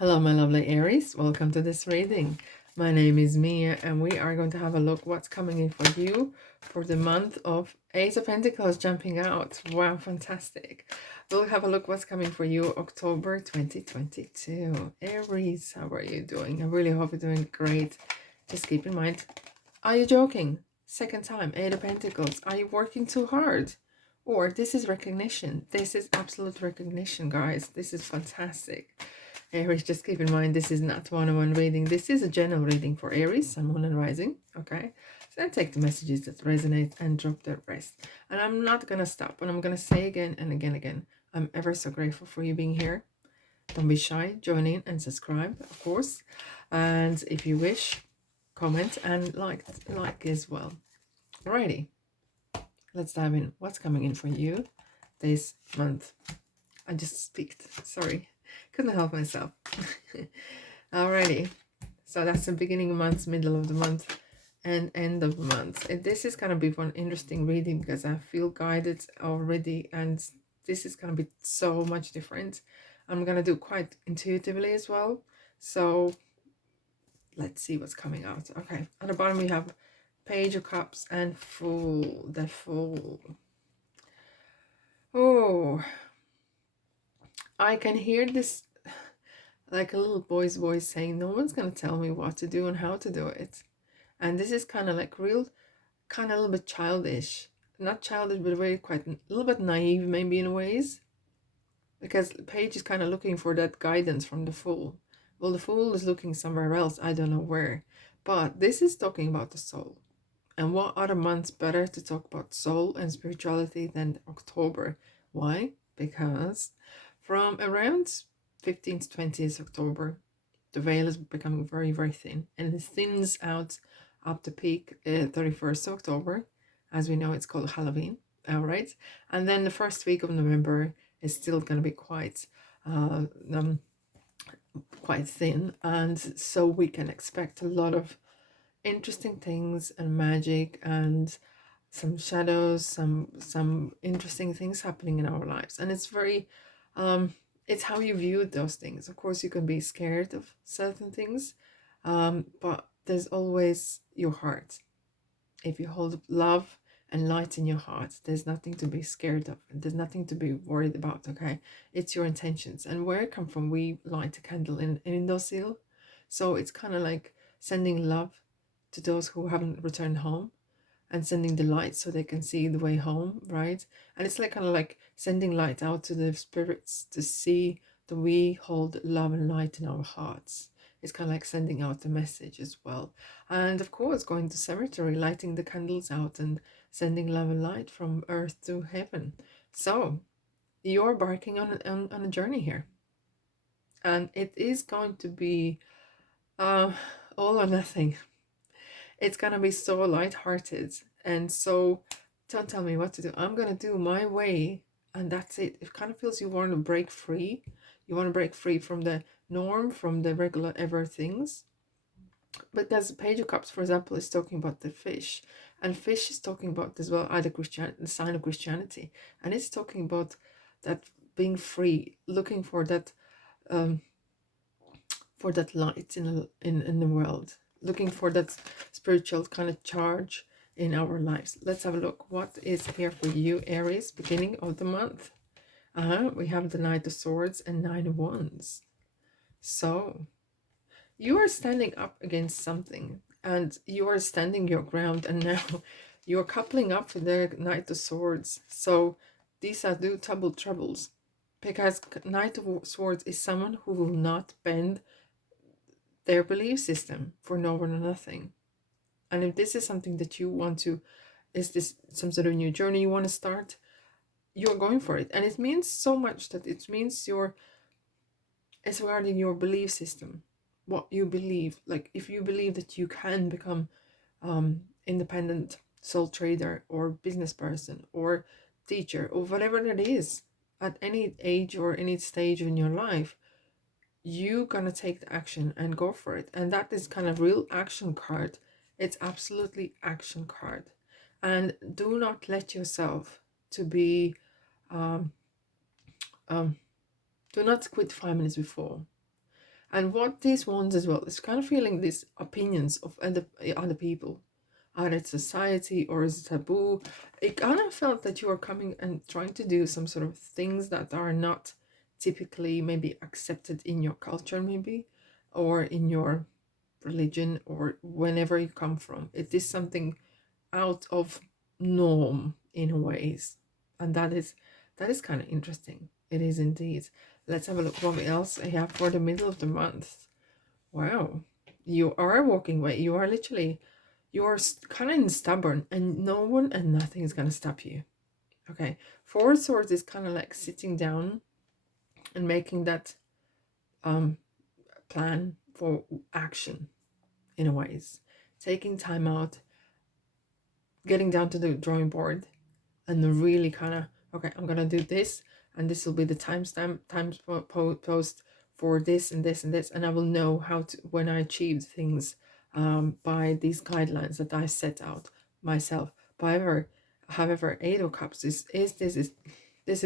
Hello, my lovely Aries. Welcome to this reading. My name is Mia, and we are going to have a look what's coming in for you for the month of Ace of Pentacles jumping out. Wow, fantastic. We'll have a look what's coming for you October 2022. Aries, how are you doing? I really hope you're doing great. Just keep in mind, are you joking? Second time, Eight of Pentacles. Are you working too hard? Or this is recognition. This is absolute recognition, guys. This is fantastic. Aries, just keep in mind, this is not one-on-one reading. This is a general reading for Aries, Sun, Moon, and Rising. Okay? So I take the messages that resonate and drop the rest. And I'm not going to stop. And I'm going to say again and again, I'm ever so grateful for you being here. Don't be shy. Join in and subscribe, of course. And if you wish, comment and like as well. Alrighty. Let's dive in. What's coming in for you this month? I just speaked. Sorry. Couldn't help myself. Alrighty. So that's the beginning of the month, middle of the month, and end of the month. And this is going to be one interesting reading because I feel guided already. And this is going to be so much different. I'm going to do quite intuitively as well. So let's see what's coming out. Okay. At the bottom we have Page of Cups and Fool. The Fool. Oh, I can hear this like a little boy's voice saying, no one's going to tell me what to do and how to do it. And this is kind of like real, kind of a little bit childish. Not childish, but very quite a little bit naive maybe in ways. Because Paige is kind of looking for that guidance from the Fool. Well, the Fool is looking somewhere else. I don't know where. But this is talking about the soul. And what other months better to talk about soul and spirituality than October? Why? Because from around 15th to 20th October, the veil is becoming very, very thin. And it thins out up to peak 31st of October. As we know, it's called Halloween. All right. And then the first week of November is still going to be quite thin. And so we can expect a lot of interesting things and magic and some shadows, some interesting things happening in our lives. And it's very it's how you view those things. Of course you can be scared of certain things, but there's always your heart. If you hold love and light in your heart, there's nothing to be scared of. There's nothing to be worried about. Okay, it's your intentions. And where it come from, we light a candle in those seal. So it's kind of like sending love to those who haven't returned home and sending the light so they can see the way home, right? And it's like kind of like sending light out to the spirits to see that we hold love and light in our hearts. It's kind of like sending out a message as well. And of course, going to cemetery, lighting the candles out and sending love and light from earth to heaven. So you're embarking on a journey here. And it is going to be all or nothing. It's gonna be so lighthearted and so don't tell me what to do. I'm gonna do my way and that's it. It kind of feels you want to break free. You want to break free from the norm, from the regular ever things. But there's Page of Cups, for example, is talking about the fish. And fish is talking about as well either the sign of Christianity. And it's talking about that being free, looking for that light in the world, looking for that spiritual kind of charge in our lives. Let's have a look. What is here for you, Aries, beginning of the month? We have the Knight of Swords and Nine of Wands. So you are standing up against something and you are standing your ground, and now you're coupling up with the Knight of Swords. So these are double troubles, because Knight of Swords is someone who will not bend their belief system for no one or nothing. And if this is something that you want to, is this some sort of new journey you want to start, you're going for it. And it means so much that it means it's regarding your belief system, what you believe. Like if you believe that you can become independent soul trader or business person or teacher or whatever that is at any age or any stage in your life, you gonna take the action and go for it. And that is kind of real action card. It's absolutely action card. And do not let yourself to be do not quit 5 minutes before. And what this wants as well is kind of feeling these opinions of other people, either it's society or is it taboo. It kind of felt that you are coming and trying to do some sort of things that are not typically maybe accepted in your culture, maybe, or in your religion, or whenever you come from. It is something out of norm in ways, and that is kind of interesting. It is indeed. Let's have a look what else I have for the middle of the month. Wow, you are walking away. You are literally, you are kind of stubborn, and no one and nothing is gonna stop you. Okay, Four of Swords is kind of like sitting down and making that plan for action in a ways, taking time out, getting down to the drawing board, and really kind of, okay, I'm gonna do this, and this will be the post for this and this and this, and I will know how to, when I achieve things, by these guidelines that I set out myself. However, Eight of Cups is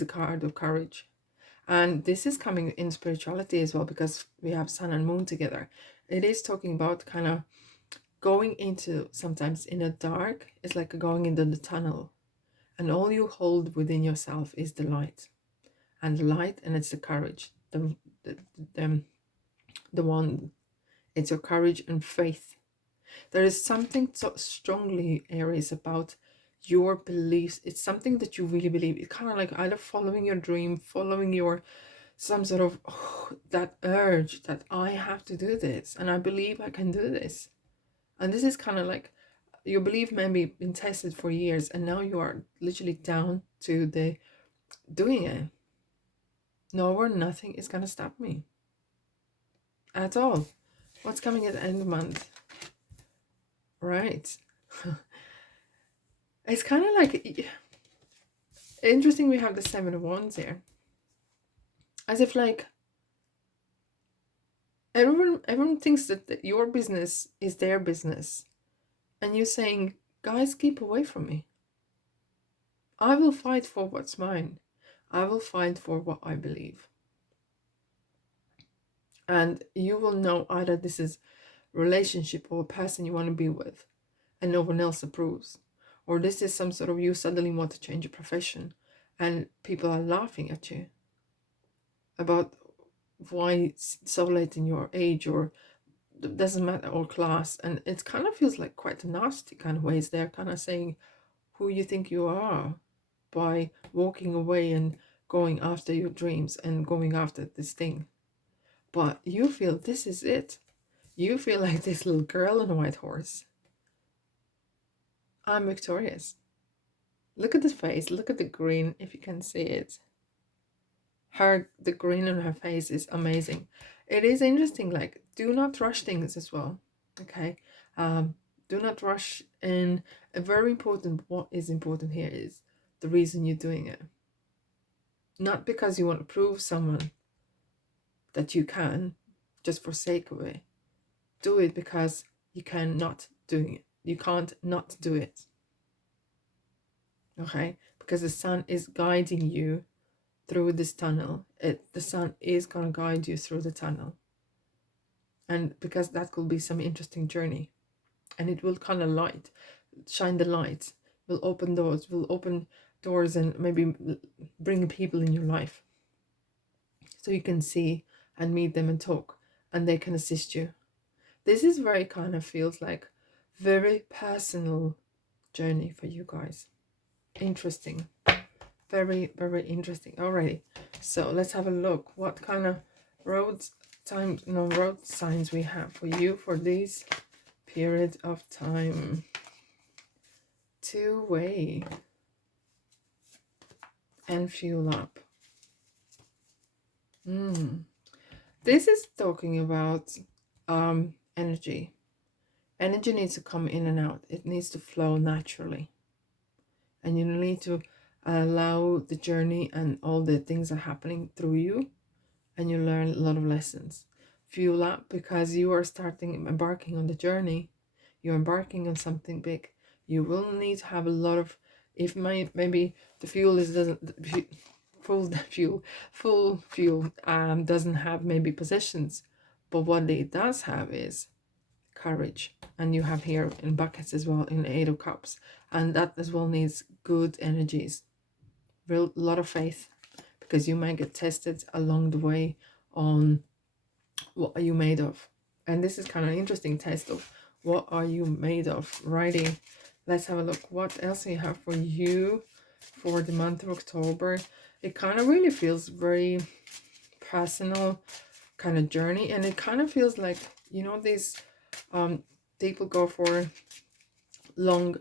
a card of courage, and this is coming in spirituality as well, because we have Sun and Moon together. It is talking about kind of going into, sometimes in a dark, it's like going into the tunnel, and all you hold within yourself is the light, and it's the courage, the, the, the one, it's your courage and faith. There is something so strongly, Aries, about your beliefs. It's something that you really believe. It's kind of like either following your dream, following your some sort of that urge that I have to do this, and I believe I can do this. And this is kind of like your belief maybe been tested for years, and now you are literally down to the doing it. No or nothing is gonna stop me at all. What's coming at the end of the month? Right. It's kind of like interesting. We have the Seven of Wands here, as if like everyone thinks that your business is their business, and you're saying, guys, keep away from me. I will fight for what's mine. I will fight for what I believe. And you will know either this is a relationship or a person you want to be with and no one else approves, or this is some sort of you suddenly want to change your profession and people are laughing at you about why it's so late in your age, or doesn't matter, or class. And it kind of feels like quite a nasty kind of ways. They're kind of saying who you think you are by walking away and going after your dreams and going after this thing. But you feel this is it. You feel like this little girl on a white horse. I'm victorious. Look at the face. Look at the green, if you can see it. The green on her face is amazing. It is interesting. Like, do not rush things as well. Okay. Do not rush. And a very important, what is important here is the reason you're doing it. Not because you want to prove someone that you can, just for sake of it. Do it because you cannot doing it. You can't not do it. Okay, because the sun is guiding you through this tunnel. The sun is gonna guide you through the tunnel, and because that could be some interesting journey, and it will kind of shine the light, will open doors, and maybe bring people in your life, so you can see and meet them and talk, and they can assist you. This is very kind of feels like very personal journey for you guys. Interesting. Very, very interesting. Alrighty. So let's have a look. What kind of road signs we have for you for this period of time. Two-way. And fuel up. This is talking about energy. Energy needs to come in and out. It needs to flow naturally. And you need to allow the journey and all the things that are happening through you, and you learn a lot of lessons. Fuel up, because you are embarking on the journey. You're embarking on something big. You will need to have a lot of, if maybe the fuel full fuel doesn't have maybe possessions, But what it does have is courage. And you have here in buckets as well, in 8 of Cups. And that as well needs good energies. Real lot of faith. Because you might get tested along the way on what are you made of. And this is kind of an interesting test of what are you made of. Righty. Let's have a look. What else we have for you for the month of October? It kind of really feels very personal kind of journey, and it kind of feels like, you know, these people go for long,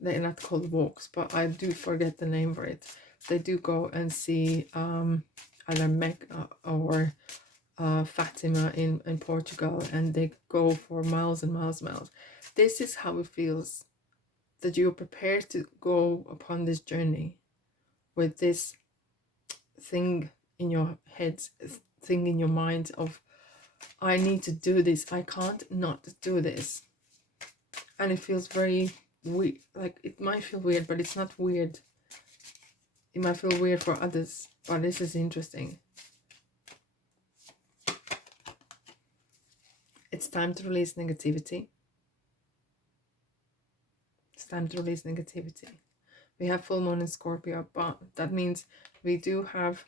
they're not called walks, but I do forget the name for it. They do go and see either Mecca or Fatima in Portugal, and they go for miles and miles and miles. This is how it feels, that you're prepared to go upon this journey with this thing in your head, thing in your mind of, I need to do this, I can't not do this. And it feels very weird, like it might feel weird, but it's not weird. It might feel weird for others, but this is interesting. It's time to release negativity. It's time to release negativity. We have full moon in Scorpio, but that means we do have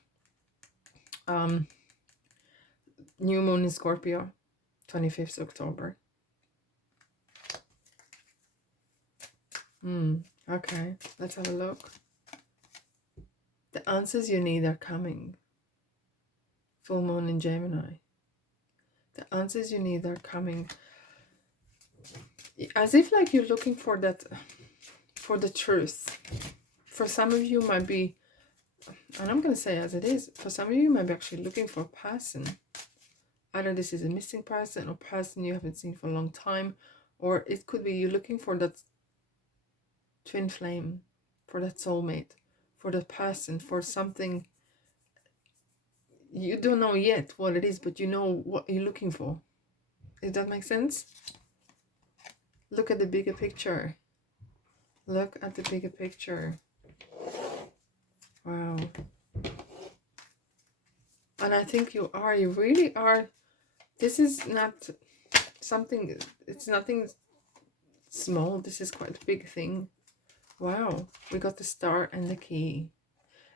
new moon in Scorpio, 25th October. Okay, let's have a look. The answers you need are coming. Full moon in Gemini. The answers you need are coming. As if like you're looking for that, for the truth. For some of you might be, and I'm going to say as it is, for some of you might be actually looking for a person. Either this is a missing person or person you haven't seen for a long time, or it could be you're looking for that twin flame, for that soulmate, for that person, for something you don't know yet what it is, but you know what you're looking for. Does that make sense? Look at the bigger picture. Look at the bigger picture. Wow. And I think you really are. This is not something, it's nothing small. This is quite a big thing. Wow. We got the star and the key.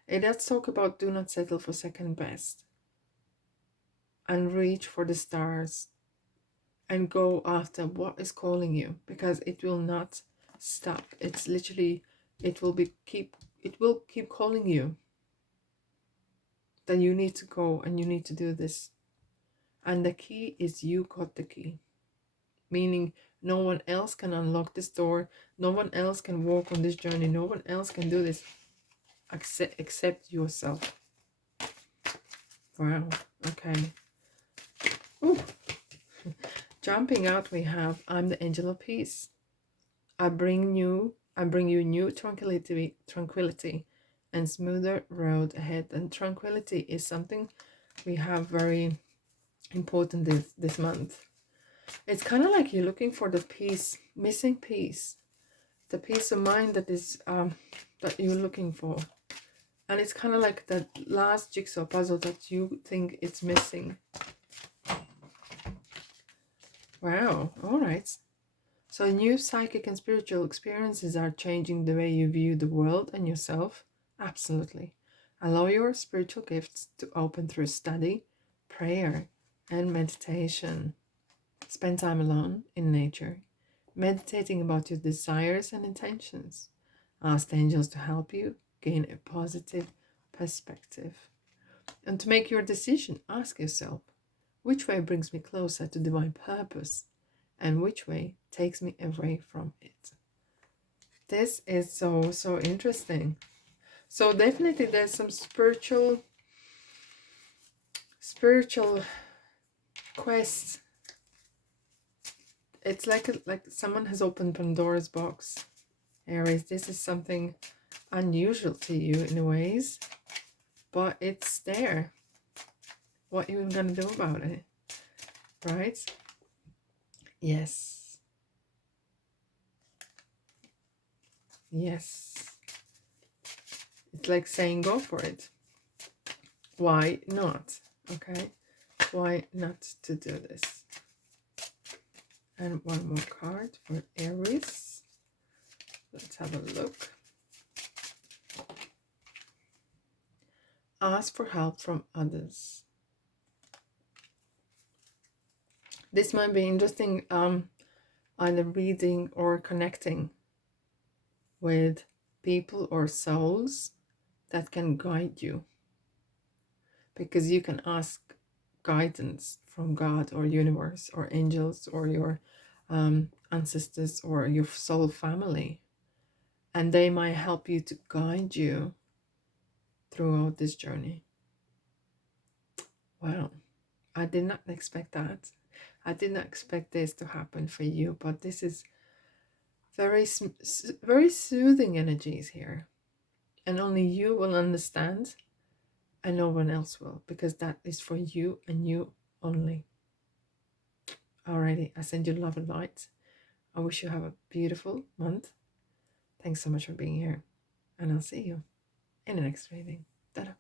And let's talk about do not settle for second best. And reach for the stars. And go after what is calling you. Because it will not stop. It's literally, it will keep calling you. Then you need to go and you need to do this. And the key is you got the key. Meaning no one else can unlock this door. No one else can walk on this journey. No one else can do this except yourself. Wow. Okay. Ooh. Jumping out we have, I'm the angel of peace. I bring you new tranquility and smoother road ahead. And tranquility is something we have very important this month. It's kind of like you're looking for the peace, missing peace, the peace of mind that is that you're looking for. And it's kind of like that last jigsaw puzzle that you think it's missing. Wow. All right. So new psychic and spiritual experiences are changing the way you view the world and yourself. Absolutely. Allow your spiritual gifts to open through study, prayer, and meditation. Spend time alone in nature, meditating about your desires and intentions. Ask the angels to help you gain a positive perspective. And to make your decision, ask yourself, which way brings me closer to divine purpose? And which way takes me away from it? This is so interesting. So definitely there's some spiritual quest. It's like someone has opened Pandora's box. Aries, this is something unusual to you in a ways, but it's there. What you gonna do about it? Right? Yes. Yes. It's like saying go for it. Why not? Okay. Why not to do this? And one more card for Aries. Let's have a look. Ask for help from others. This might be interesting, either reading or connecting with people or souls that can guide you, because you can ask guidance from God or universe or angels or your ancestors or your soul family, and they might help you to guide you throughout this journey. Wow, I did not expect that. I did not expect this to happen for you, but this is very soothing energies here, and only you will understand, and no one else will, because that is for you and you only. Alrighty, I send you love and light. I wish you have a beautiful month. Thanks so much for being here, and I'll see you in the next reading. Ta-da.